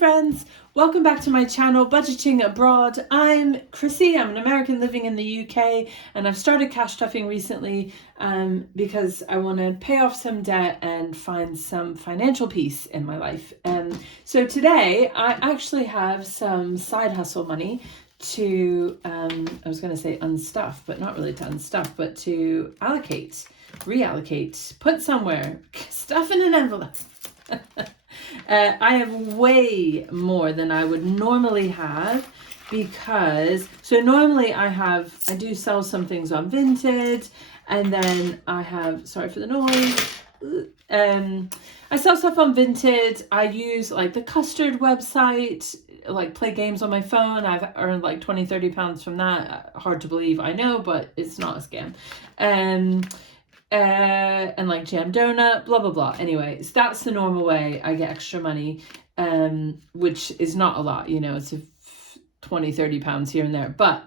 friends, welcome back to my channel Budgeting Abroad. I'm Chrissy, I'm an American living in the UK, and I've started cash stuffing recently because I want to pay off some debt and find some financial peace in my life. So today I actually have some side hustle money to, I was going to say unstuff, but not really to unstuff, but to reallocate, put somewhere, stuff in an envelope. I have way more than I would normally have because, so normally I do sell some things on Vinted, and then I have, sorry for the noise, I sell stuff on Vinted. I use like the Custard website, like play games on my phone. I've earned like 20-30 pounds from that. Hard to believe, I know, but it's not a scam. And like Jam Donut, blah, blah, blah. Anyways, that's the normal way I get extra money, which is not a lot, you know, it's 20-30 pounds here and there. But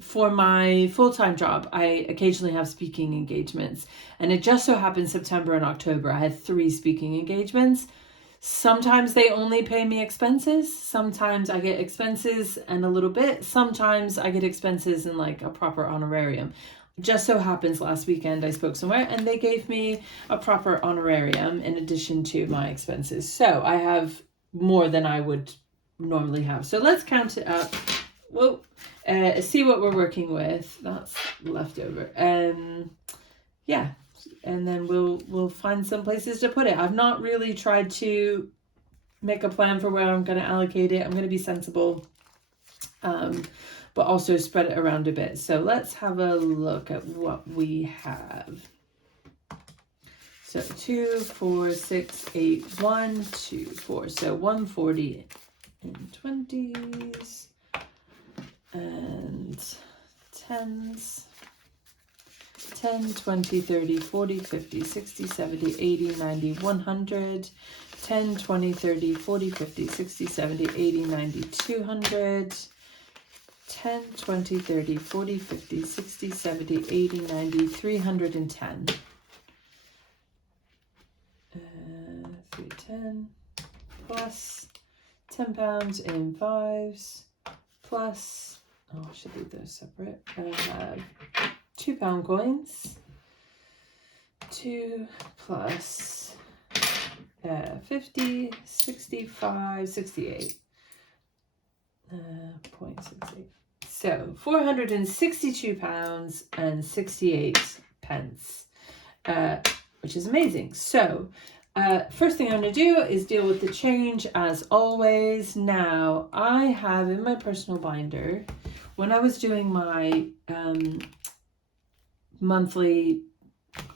for my full-time job, I occasionally have speaking engagements, and it just so happens September and October, I had 3 speaking engagements. Sometimes they only pay me expenses. Sometimes I get expenses and a little bit. Sometimes I get expenses and like a proper honorarium. Just so happens last weekend I spoke somewhere and they gave me a proper honorarium in addition to my expenses. So I have more than I would normally have. So let's count it up. Whoa. See what we're working with. That's leftover. Yeah. And then we'll find some places to put it. I've not really tried to make a plan for where I'm going to allocate it. I'm going to be sensible. But also spread it around a bit. So let's have a look at what we have. So 2, 4, 6, 8, 1, 2, 4. So 140 in 20s and 10s. 10, 20, 30, 40, 50, 60, 70, 80, 90, 100. 10, 20, 30, 40, 50, 60, 70, 80, 90, 200. 10, 20, 30, 40, 50, 60, 70, 80, 90, 310. 310 plus 10 pounds in 5s plus, oh, I should leave those separate. I have 2 pound coins. 2 plus 50, 65, 68. 0.68. So 462 pounds and 68 pence, which is amazing. So first thing I'm going to do is deal with the change as always. Now I have in my personal binder, when I was doing my monthly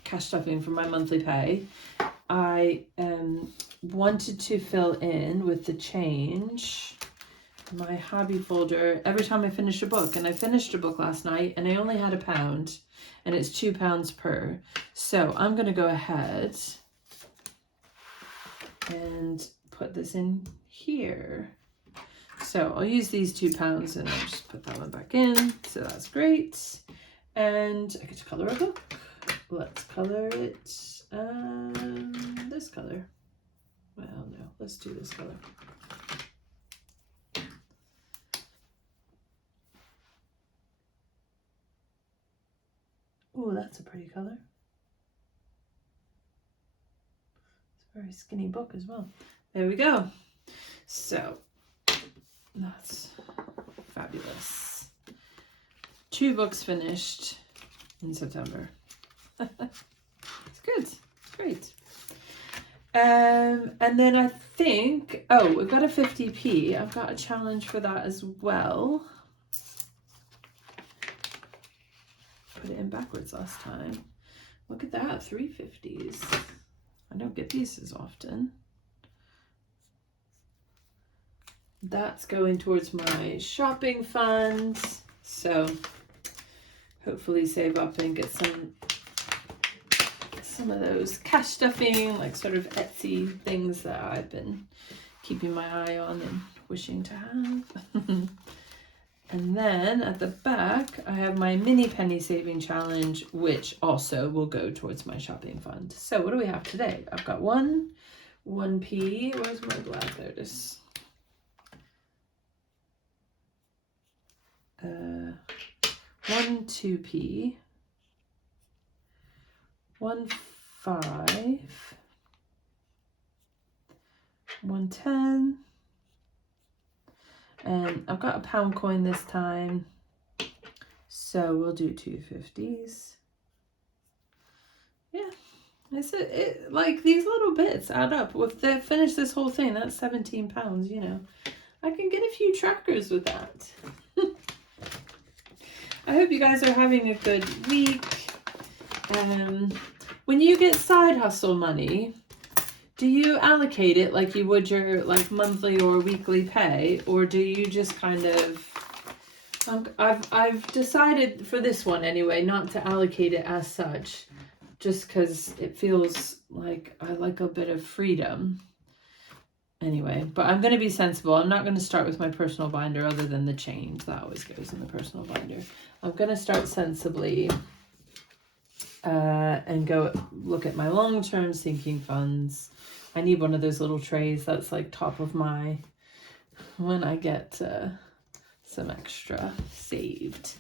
cash stuffing for my monthly pay, I wanted to fill in with the change my hobby folder every time I finish a book. And I finished a book last night and I only had £1 and it's £2 per. So I'm going to go ahead and put this in here. So I'll use these £2 and I'll just put that one back in. So that's great. And I get to color a book. Let's color it this color. Well, no, let's do this color. Oh, that's a pretty color. It's a very skinny book as well. There we go. So that's fabulous. 2 books finished in September. It's good. It's great. And then I think, oh, we've got a 50p. I've got a challenge for that as well. Put it in backwards last time. Look at that, 3 50s. I don't get these as often. That's going towards my shopping fund. So hopefully save up and get some of those cash stuffing, like sort of Etsy things that I've been keeping my eye on and wishing to have. And then at the back, I have my mini penny saving challenge, which also will go towards my shopping fund. So what do we have today? I've got 1, 1p. Where's my black? There it is. 1 2p. 1 5. 1 10. And I've got a pound coin this time, so we'll do 2 50s. Yeah, it's like these little bits add up. If they finish this whole thing, that's 17 pounds, you know. I can get a few trackers with that. I hope you guys are having a good week. When you get side hustle money, do you allocate it like you would your like monthly or weekly pay, or do you just kind of I've decided for this one anyway not to allocate it as such, just because it feels like I like a bit of freedom anyway. But I'm going to be sensible. I'm not going to start with my personal binder other than the change that always goes in the personal binder. I'm going to start sensibly and go look at my long-term sinking funds. I need one of those little trays that's like top of my, when I get some extra saved.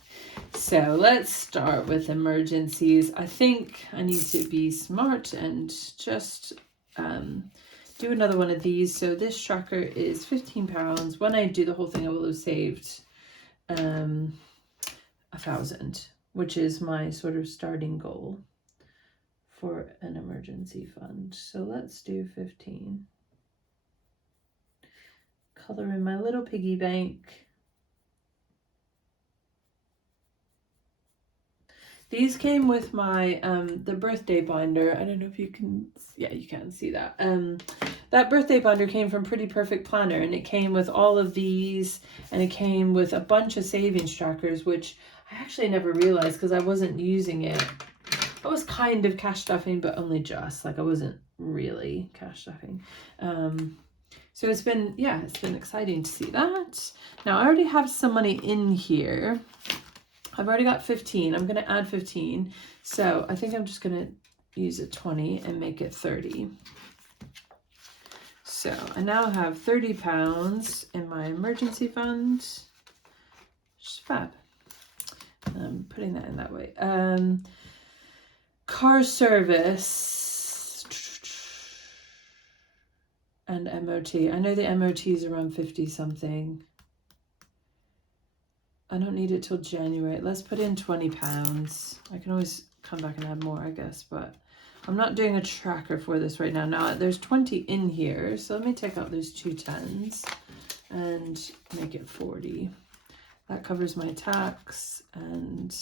So let's start with emergencies. I think I need to be smart and just do another one of these. So this tracker is 15 pounds. When I do the whole thing, I will have saved 1,000, which is my sort of starting goal for an emergency fund. So let's do 15. Color in my little piggy bank. These came with my the birthday binder. I don't know if you can, yeah, you can see that. That birthday binder came from Pretty Perfect Planner, and it came with all of these, and it came with a bunch of savings trackers, which I actually never realized because I wasn't using it. I was kind of cash stuffing, but only just, like I wasn't really cash stuffing. So it's been, yeah, it's been exciting to see that. Now I already have some money in here. I've already got 15. I'm going to add 15. So I think I'm just going to use a 20 and make it 30. So I now have 30 pounds in my emergency fund. Just fab. I'm putting that in that way. Car service and MOT. I know the MOT is around 50 something. I don't need it till January. Let's put in 20 pounds. I can always come back and add more, I guess, but I'm not doing a tracker for this right now. Now there's 20 in here, so let me take out those 2 10s and make it 40. That covers my tax and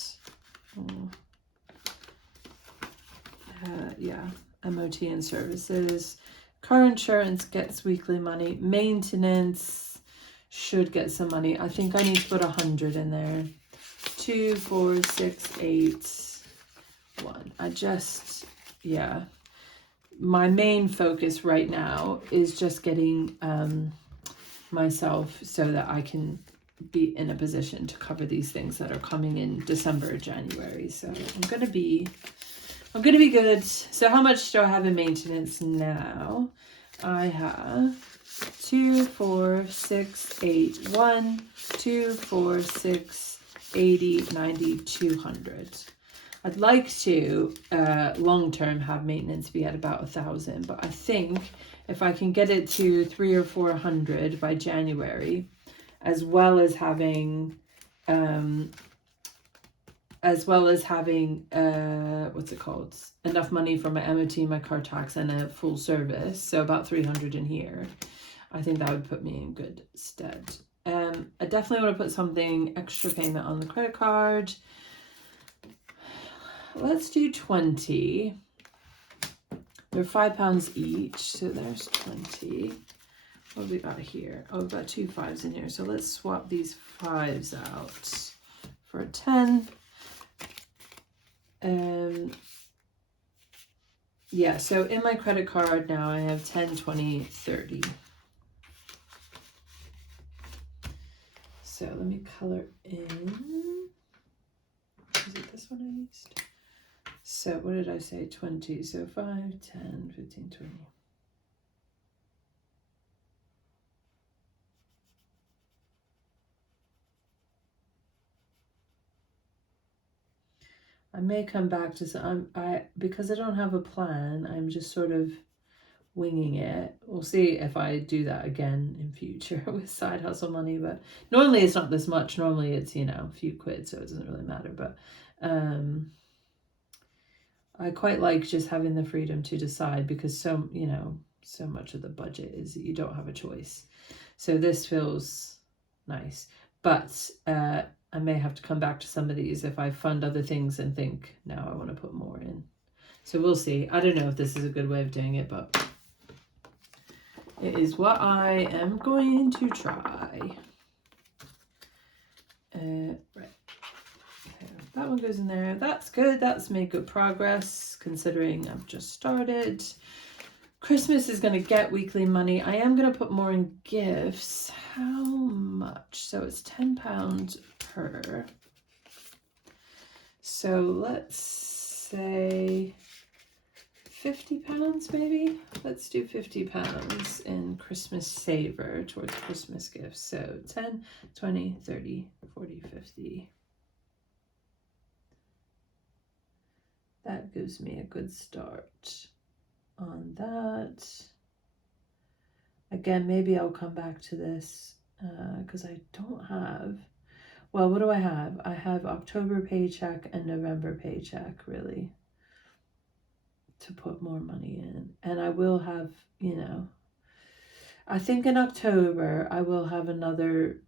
yeah, MOT and services. Car insurance gets weekly money. Maintenance should get some money. I think I need to put 100 in there. 2 4 6 8 1. I just, yeah, my main focus right now is just getting myself so that I can be in a position to cover these things that are coming in December or January. So I'm gonna be good. So how much do I have in maintenance now? I have 2 4 6 8 1 2 4 6 80 90 200. I'd like to long term have maintenance be at about 1,000, but I think if I can get it to 300 or 400 by January, as well as having what's it called, enough money for my MOT, my car tax, and a full service, so about 300 in here, I think that would put me in good stead. I definitely want to put something extra payment on the credit card. Let's do 20. They're £5 each, so there's 20. What have we got here? Oh, we've got 2 5s in here, so let's swap these 5s out for a 10. Yeah, so in my credit card now I have 10, 20, 30. So let me color in. Is it this one I used? So what did I say? 20. So 5, 10, 15, 20. I may come back to some, because I don't have a plan, I'm just sort of winging it. We'll see if I do that again in future with side hustle money, but normally it's not this much. Normally it's, you know, a few quid, so it doesn't really matter. But I quite like just having the freedom to decide, because so much of the budget is that you don't have a choice. So this feels nice, but I may have to come back to some of these if I fund other things and think, no, I want to put more in. So we'll see. I don't know if this is a good way of doing it, but it is what I am going to try. Right. That one goes in there. That's good. That's made good progress considering I've just started. Christmas is going to get weekly money. I am going to put more in gifts. How much? So it's £10 per. So let's say £50 maybe. Let's do £50 in Christmas saver towards Christmas gifts. So 10, 20, 30, 40, 50. That gives me a good start on that. Again, maybe I'll come back to this because I don't have, well, what do I have? I have October paycheck and November paycheck, really, to put more money in. And I will have, you know, I think in October I will have another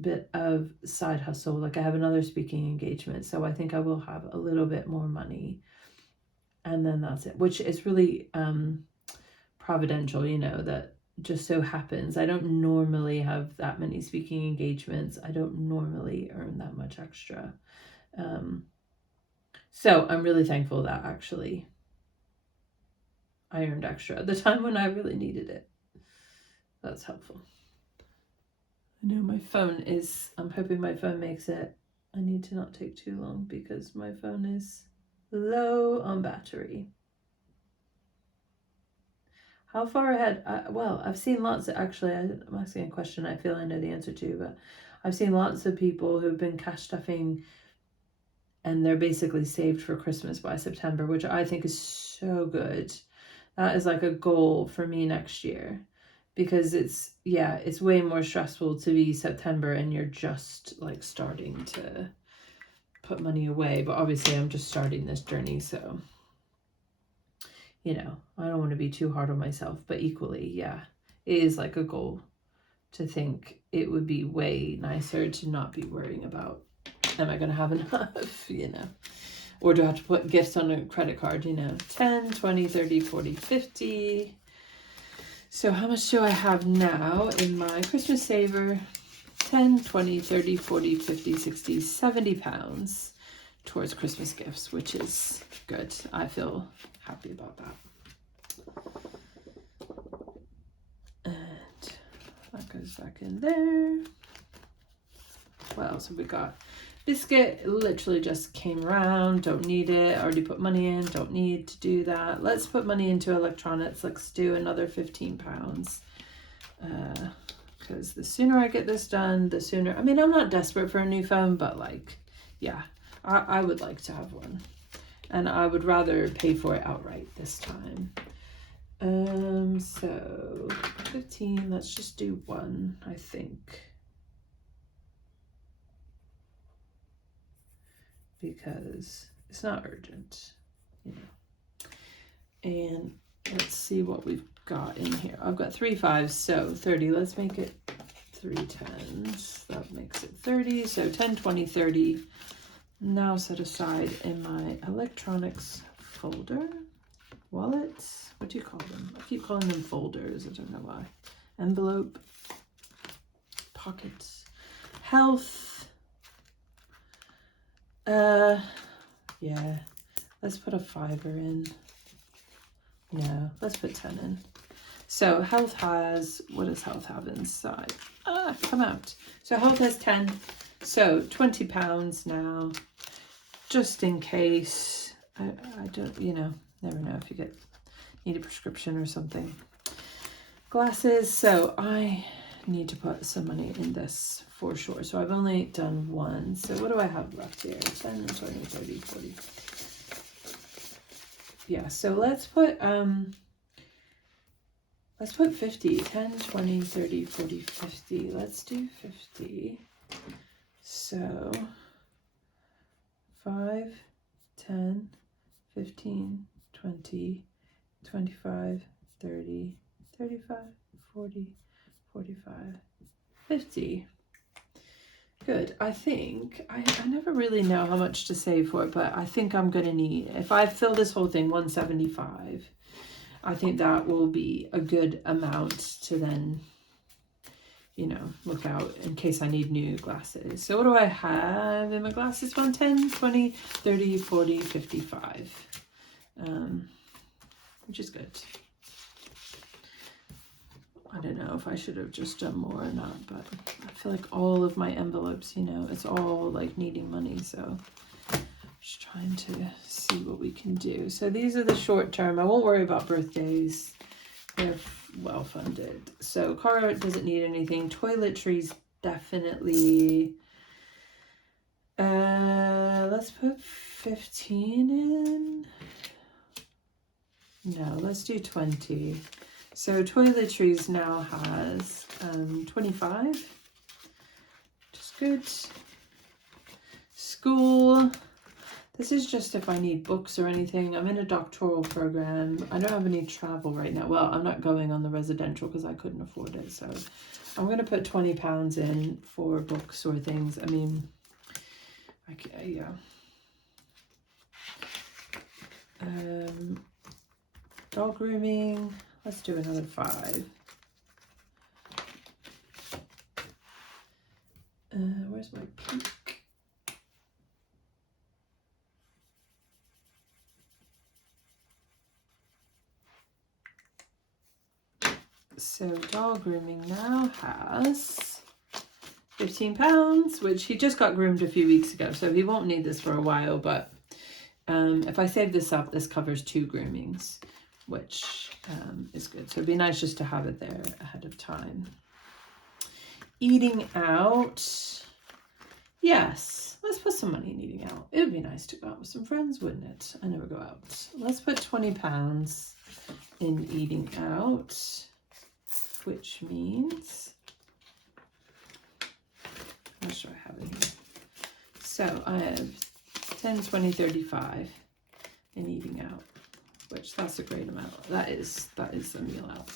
bit of side hustle. Like I have another speaking engagement, so I think I will have a little bit more money, and then that's it, which is really providential, you know, that just so happens I don't normally have that many speaking engagements. I don't normally earn that much extra, so I'm really thankful that actually I earned extra at the time when I really needed it. That's helpful. I know my phone is, I'm hoping my phone makes it. I need to not take too long because my phone is low on battery. How far ahead? Well, I've seen lots of, actually, I'm asking a question I feel I know the answer to, but I've seen lots of people who've been cash stuffing and they're basically saved for Christmas by September, which I think is so good. That is like a goal for me next year, because it's way more stressful to be September and you're just like starting to put money away. But obviously I'm just starting this journey, so you know, I don't want to be too hard on myself, but equally, yeah, it is like a goal to think it would be way nicer to not be worrying about, am I going to have enough, you know, or do I have to put gifts on a credit card, you know, 10, 20, 30, 40, 50. So how much do I have now in my Christmas saver? 10, 20, 30, 40, 50, 60, 70 pounds towards Christmas gifts, which is good. I feel happy about that. And that goes back in there. What else have we got? Biscuit literally just came around. Don't need it. Already put money in. Don't need to do that. Let's put money into electronics. Let's do another 15 pounds. Because the sooner I get this done, the sooner. I mean, I'm not desperate for a new phone, but like, yeah, I would like to have one. And I would rather pay for it outright this time. So 15, let's just do one, I think. Because it's not urgent, you know. And let's see what we've got in here. I've got 3 5s, so 30. Let's make it 3 10s. That makes it 30. So 10, 20, 30. Now set aside in my electronics folder. Wallets. What do you call them? I keep calling them folders. I don't know why. Envelope. Pockets. Health. Yeah, let's put a 5 in. No, let's put 10 in. So health has, what does health have inside? Come out. So health has 10, so 20 pounds now, just in case. I don't, you know, never know if you need a prescription or something. Glasses, so I need to put some money in this for sure. So I've only done one. So what do I have left here? 10, 20, 30, 40. Yeah, so let's put 50. 10, 20, 30, 40, 50. Let's do 50. So 5, 10, 15, 20, 25, 30, 35, 40, 45, 50. Good. I think, I never really know how much to save for it, but I think I'm going to need, if I fill this whole thing 175, I think that will be a good amount to then, you know, look out in case I need new glasses. So what do I have in my glasses? 1, 10, 20, 30, 40, 55, which is good. I don't know if I should have just done more or not, but I feel like all of my envelopes, you know, it's all like needing money. So just trying to see what we can do. So these are the short term. I won't worry about birthdays. They're well funded. So car doesn't need anything. Toiletries definitely. Let's put 15 in. No, let's do 20. So toiletries now has 25, which is good. School, this is just if I need books or anything. I'm in a doctoral program. I don't have any travel right now. Well, I'm not going on the residential because I couldn't afford it. So I'm going to put £20 in for books or things. I mean, yeah. Dog grooming. Let's do another 5. Where's my peak? So dog grooming now has £15, which he just got groomed a few weeks ago, so he won't need this for a while, but if I save this up, this covers 2 groomings, which is good. So it'd be nice just to have it there ahead of time. Eating out. Yes, let's put some money in eating out. It would be nice to go out with some friends, wouldn't it? I never go out. Let's put £20 in eating out, which means, what should I have in here? So I have 10, 20, 35 in eating out, which that's a great amount. That is a meal out.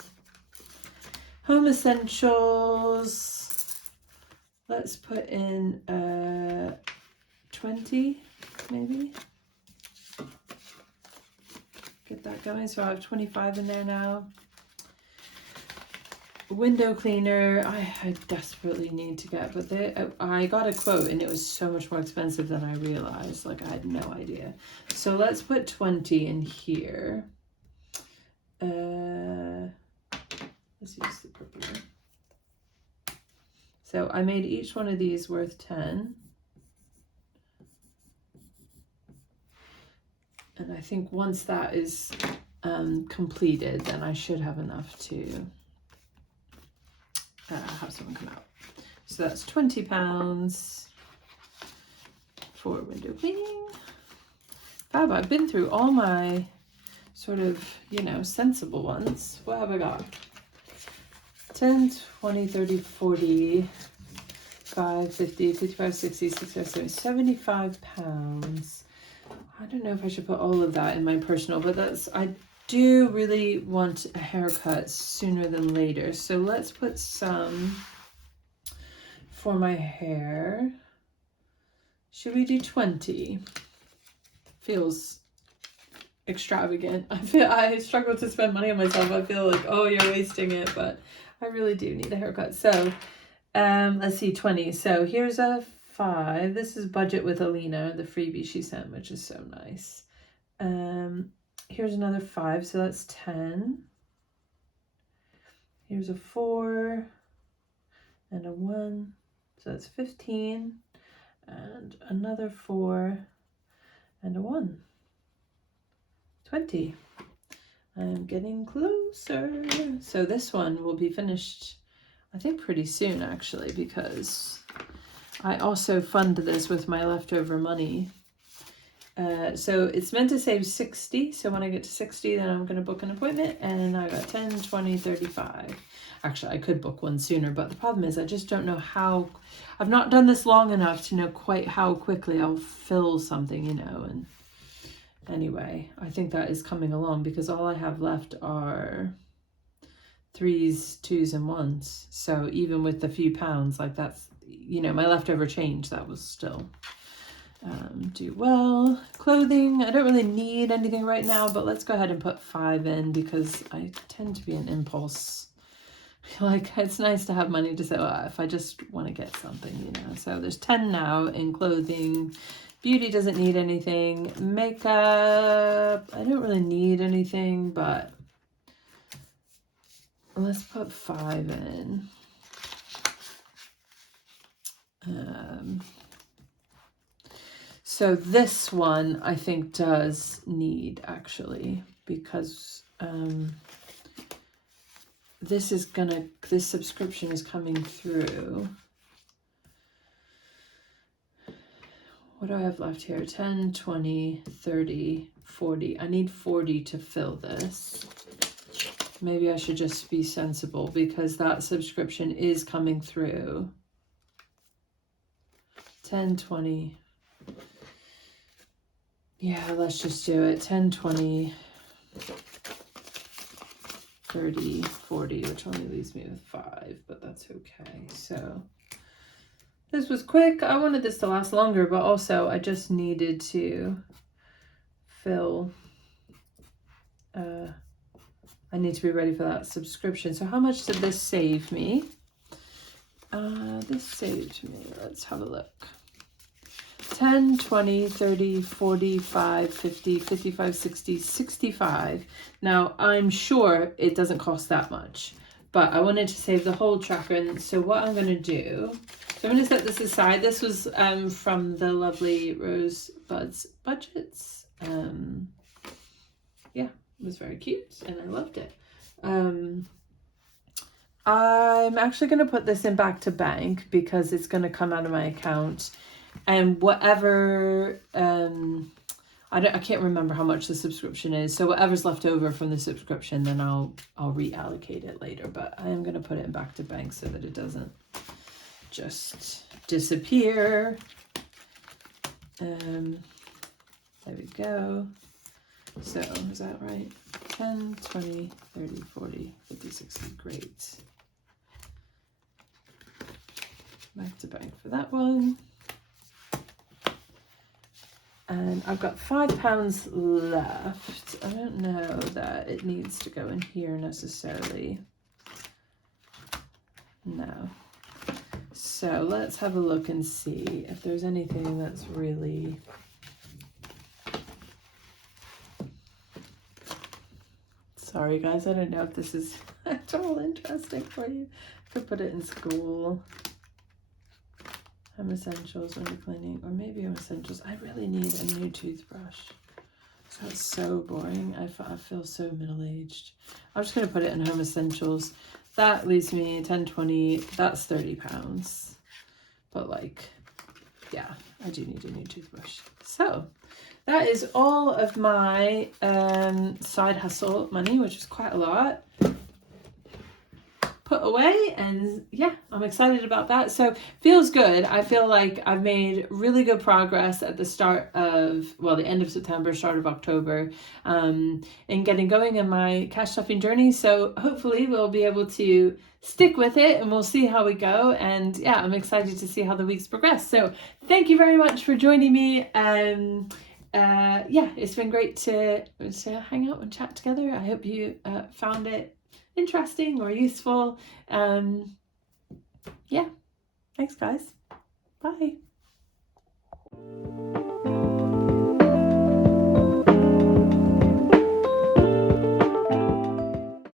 Home essentials. Let's put in 20, maybe. Get that going. So I have 25 in there now. Window cleaner, I desperately need to get, but I got a quote and it was so much more expensive than I realized. Like, I had no idea. So let's put 20 in here. Let's use the purple one. So I made each one of these worth 10. And I think once that is completed, then I should have enough to have someone come out. So that's £20 for window cleaning. Fab, I've been through all my sort of, you know, sensible ones. What have I got? 10, 20, 30, 40, 5, 50, 55, 60, 65, 70, £75. I don't know if I should put all of that in my personal, but I do really want a haircut sooner than later. So let's put some for my hair. Should we do 20? Feels extravagant. I struggle to spend money on myself. I feel like, oh, you're wasting it, but I really do need a haircut. So let's see, 20. So here's a 5. This is budget with Alina, the freebie she sent, which is so nice. Here's another 5, so that's 10. Here's a 4 and a 1, so that's 15. And another 4 and a 1. 20. I'm getting closer. So this one will be finished, I think pretty soon actually, because I also fund this with my leftover money. So it's meant to save 60. So when I get to 60, then I'm going to book an appointment, and I got 10, 20, 35. Actually, I could book one sooner, but the problem is I just don't know how. I've not done this long enough to know quite how quickly I'll fill something, you know. And anyway, I think that is coming along, because all I have left are 3s, 2s, and 1s. So even with the few pounds, like that's, you know, my leftover change, that was still do well. Clothing, I don't really need anything right now, but let's go ahead and put 5 in, because I tend to be an impulse. Like, it's nice to have money to say, well, if I just want to get something, you know. So there's 10 now in clothing. Beauty doesn't need anything. Makeup, I don't really need anything, but let's put 5 in. So this one I think does need, actually, because this subscription is coming through. What do I have left here? 10, 20, 30, 40. I need 40 to fill this. Maybe I should just be sensible, because that subscription is coming through. 10, 20. Yeah, let's just do it. 10, 20, 30, 40, which only leaves me with 5, but that's okay. So this was quick. I wanted this to last longer, but also I just needed to fill, I need to be ready for that subscription. So how much did this save me? This saved me, let's have a look. 10, 20, 30, 45, 50, 55, 60, 65. Now, I'm sure it doesn't cost that much, but I wanted to save the whole tracker. And so what I'm going to do, so I'm going to set this aside. This was from the lovely Rosebuds Budgets. Yeah, it was very cute and I loved it. I'm actually going to put this in back to bank, because it's going to come out of my account. And whatever, I can't remember how much the subscription is. So whatever's left over from the subscription, then I'll reallocate it later. But I am going to put it in back to bank so that it doesn't just disappear. There we go. So is that right? 10, 20, 30, 40, 50, 60. Great. Back to bank for that one. And I've got £5 left. I don't know that it needs to go in here necessarily. No. So let's have a look and see if there's anything that's really... Sorry guys, I don't know if this is at all interesting for you. I could put it in school. Home essentials, window cleaning, or maybe home essentials. I really need a new toothbrush. That's so boring. I feel so middle-aged. I'm just going to put it in home essentials. That leaves me 10, 20, that's £30. But like, yeah, I do need a new toothbrush. So that is all of my side hustle money, which is quite a lot, put away. And yeah, I'm excited about that. So feels good. I feel like I've made really good progress at the start of, well, the end of September, start of October, in getting going in my cash stuffing journey. So hopefully we'll be able to stick with it and we'll see how we go. And yeah, I'm excited to see how the weeks progress. So thank you very much for joining me. Yeah, it's been great to hang out and chat together. I hope you found it interesting or useful. Yeah, thanks guys. Bye.